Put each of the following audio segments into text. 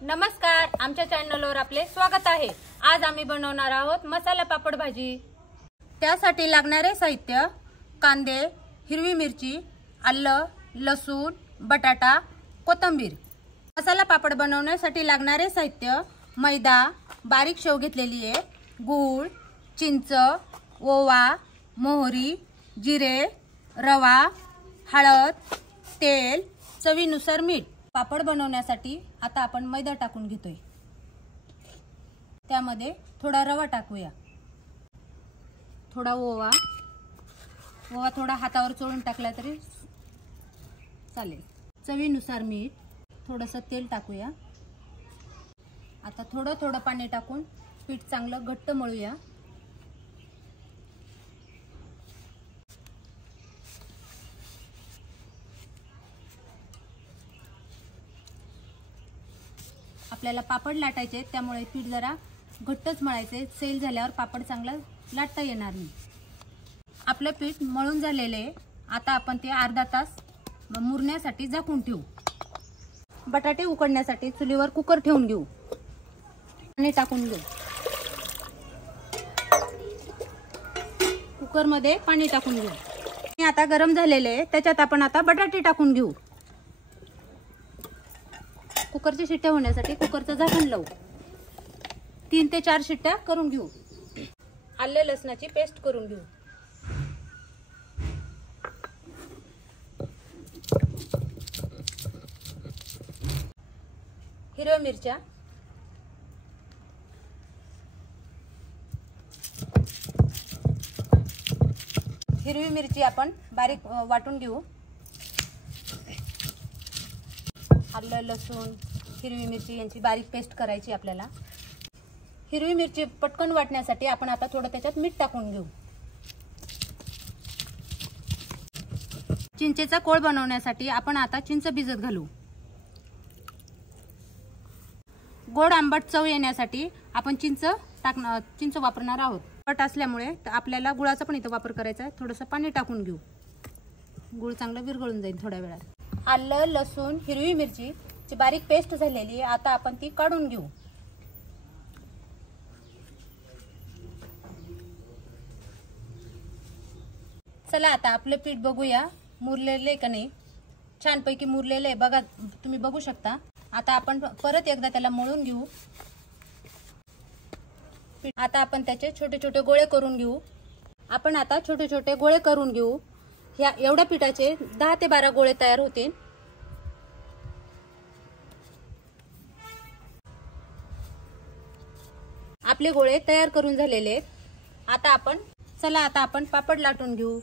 नमस्कार, आमच्या चॅनलवर आपले स्वागत आहे। आज आम्ही बनवणार आहोत मसाला पापड भाजी। त्यासाठी लागणारे साहित्य: कांदे, हिरवी मिरची, आलं, लसूण, बटाटा, कोथिंबीर। मसाला पापड बनवण्यासाठी लागणारे साहित्य: मैदा, बारीक शेव घेतलेली आहे, गूळ, चिंच, ओवा, मोहरी, जिरे, रवा, हळद, तेल, चवीनुसार मीठ। पापड बनवण्यासाठी आता आपण मैदा टाकून घेतोय। त्यामध्ये थोडा रवा टाकूया, थोडा ओवा थोडा हातावर चोळून टाकला तरी चालेल। चवीनुसार मीठ, थोडंसं तेल टाकूया। आता थोडं पाणी टाकून पीठ चांगलं घट्ट मळूया। आपल्याला पापड लाटायचे, त्यामुळे पीठ जरा घट्टच मळायचे। सैल झाल्यावर पापड चांगला लाटता येणार नाही। आपलं पीठ मळून झालेले, आता आपण ते अर्धा तास मुरण्यासाठी झाकून ठेवू। बटाटे उकडण्यासाठी चुलीवर कुकर ठेवून घेऊ। पाणी टाकून घेऊ। कुकर मध्ये पाणी टाकून घेऊ। पाणी आता गरम झालेले, त्याच्यात आपण आता बटाटे टाकून घेऊ। कुकरची शिट्ट्या होण्यासाठी कुकरचं झाकण लावू। 3 ते 4 शिट्ट्या करून घेऊ। आले लसणाची पेस्ट करून घेऊ। हिरव्या मिरच्या, हिरवी मिरची आपण बारीक वाटून घेऊ। आलं, लसूण, हिरवी मिरची यांची बारीक पेस्ट करायची आपल्याला। हिरवी मिरची पटकन वाटण्यासाठी आपण आता थोडं त्याच्यात मीठ टाकून घेऊ। चिंचेचा कोळ बनवण्यासाठी आपण आता चिंच भिजत घालू। गोड आंबट चव येण्यासाठी आपण चिंच वापरणार आहोत। आंबट असल्यामुळे आपल्याला गुळाचा पण इथं वापर करायचा आहे। थोडंसं पाणी टाकून घेऊ। गुळ चांगलं विरघळून जाईल थोड्या वेळात। आलं, लसूण, हिरवी मिरची ची बारीक पेस्ट झालेली आहे, आता आपण ती काढून घेऊ। चला आता आपले पीठ बघूया, मुरलेले का नाही। छानपैकी मुरलेले आहे, बघा, तुम्ही बघू शकता। आता आपण परत एकदा त्याला मळून घेऊ। आता आपण त्याचे छोटे छोटे गोळे करून घेऊ। आपण आता छोटे छोटे गोळे करून घेऊ। एवढ्या पिठाचे 10 ते 12 गोळे तयार होतील। आपले गोळे तयार करून झालेले आहेत। आता आपण पापड लाटून घेऊ।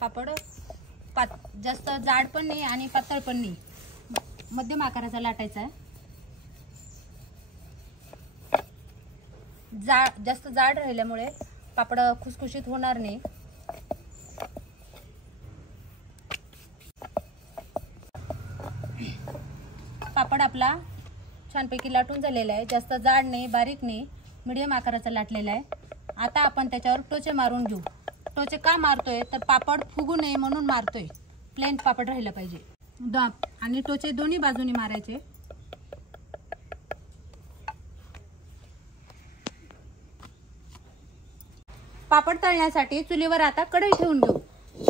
पापड जास्त जाड पण नाही आणि पातळ पण नाही, मध्यम आकाराचा लाटायचा आहे। जास्त जाड राहिल्यामुळे पापड खुसखुशीत होणार नाही। पापड आपला छानपैकी लाटून झालेला आहे। जास्त जाड नाही, बारीक नाही, मीडियम आकाराचा लाटलेला आहे। आता आपण त्याच्यावर टोचे मारून घेऊ। टोचे का मारतोय तर पापड फुगू नये म्हणून मारतोय। प्लेन पापड राहिला पाहिजे। आणि टोचे दोन्ही बाजूनी मारायचे। पापड तळण्यासाठी चुलीवर आता कढई ठेवून घेऊ।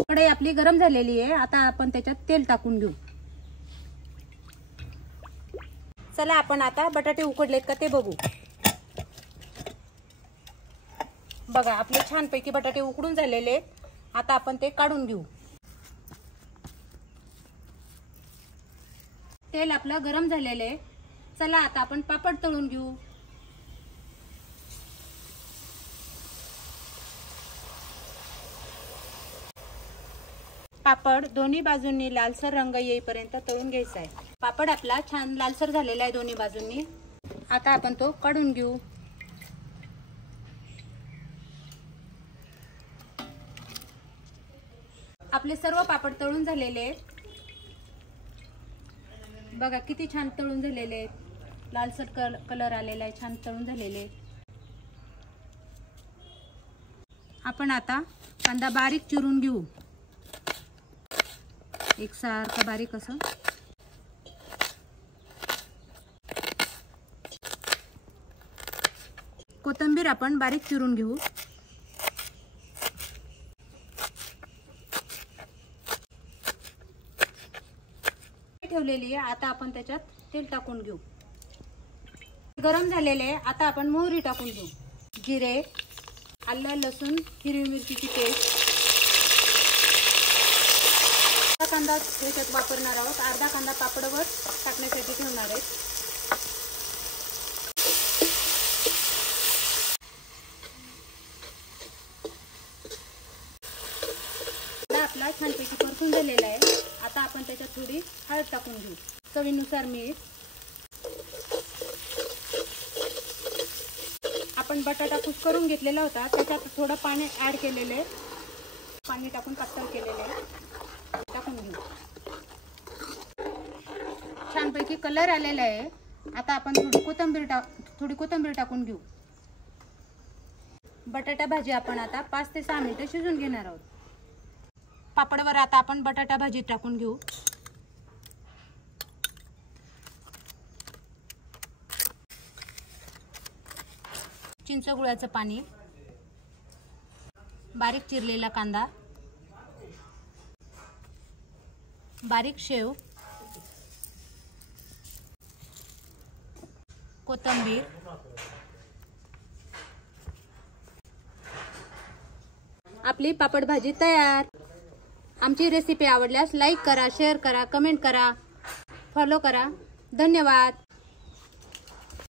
कढई आपली गरम झालेली आहे, आता आपण त्याच्यात तेल टाकून घेऊ। चला आपण आता बटाटे उकडलेत का ते बघू। बघा, आपले छानपैकी बटाटे उकडून झालेले, आता आपण ते काढून घेऊ। तेल आपलं गरम झालेले, चला आता आपण पापड तळून घेऊ। पापड दोन्ही बाजूंनी लालसर रंग येईपर्यंत तळून घ्यायचा आहे। पापड आपला छान लालसर झालेला आहे दोन्ही बाजूंनी। आता आपण तो काढून घेऊ। आपले सर्व पापड तळून झालेले, बघा किती छान तळून झालेले, लालसर कलर आलेला आहे, छान तळून झालेले। आपण आता कांदा बारीक चिरून घेऊ। एकसारखं बारीक असं. कोथिंबीर आपण बारीक चिरून घेऊ. ठेवलेली आहे. आता आपण त्याच्यात तेल टाकून घेऊ. गरम झालेले आहे. आता आपण मोहरी टाकून घेऊ. जिरे, आलं लसूण हिरवी मिरचीची पेस्ट. अर्धा कांदा त्याच्यात वापरणार आहोत. अर्धा कांदा पापडवर टाकण्यासाठी ठेवणार आहे. आपला छानपैकी परतून झालेला आहे. आता आपण त्याच्यात थोडी हळद टाकून घेऊ. चवीनुसार मीठ. आपण बटाटा कुस्करून घेतलेला होता, त्याच्यात थोडं पाणी ऍड केलेलं आहे. पाणी टाकून पातळ केलेलं आहे. टाकून घेऊ. छानपैकी कलर आलेला आहे. आता आपण थोडी कोथिंबीर टाकून घेऊ. बटाटा भाजी आपण आता 5 ते 6 मिनिटं शिजून घेणार आहोत. पापडवर आता आपण बटाटा भाजी टाकून घेऊ. चिंच गुळाचं पाणी, बारीक चिरलेला कांदा, बारीक शेव, कोथिंबीर, आपली पापड भाजी तयार. आमची रेसिपी आवडल्यास लाईक करा, शेअर करा, कमेंट करा, फॉलो करा. धन्यवाद.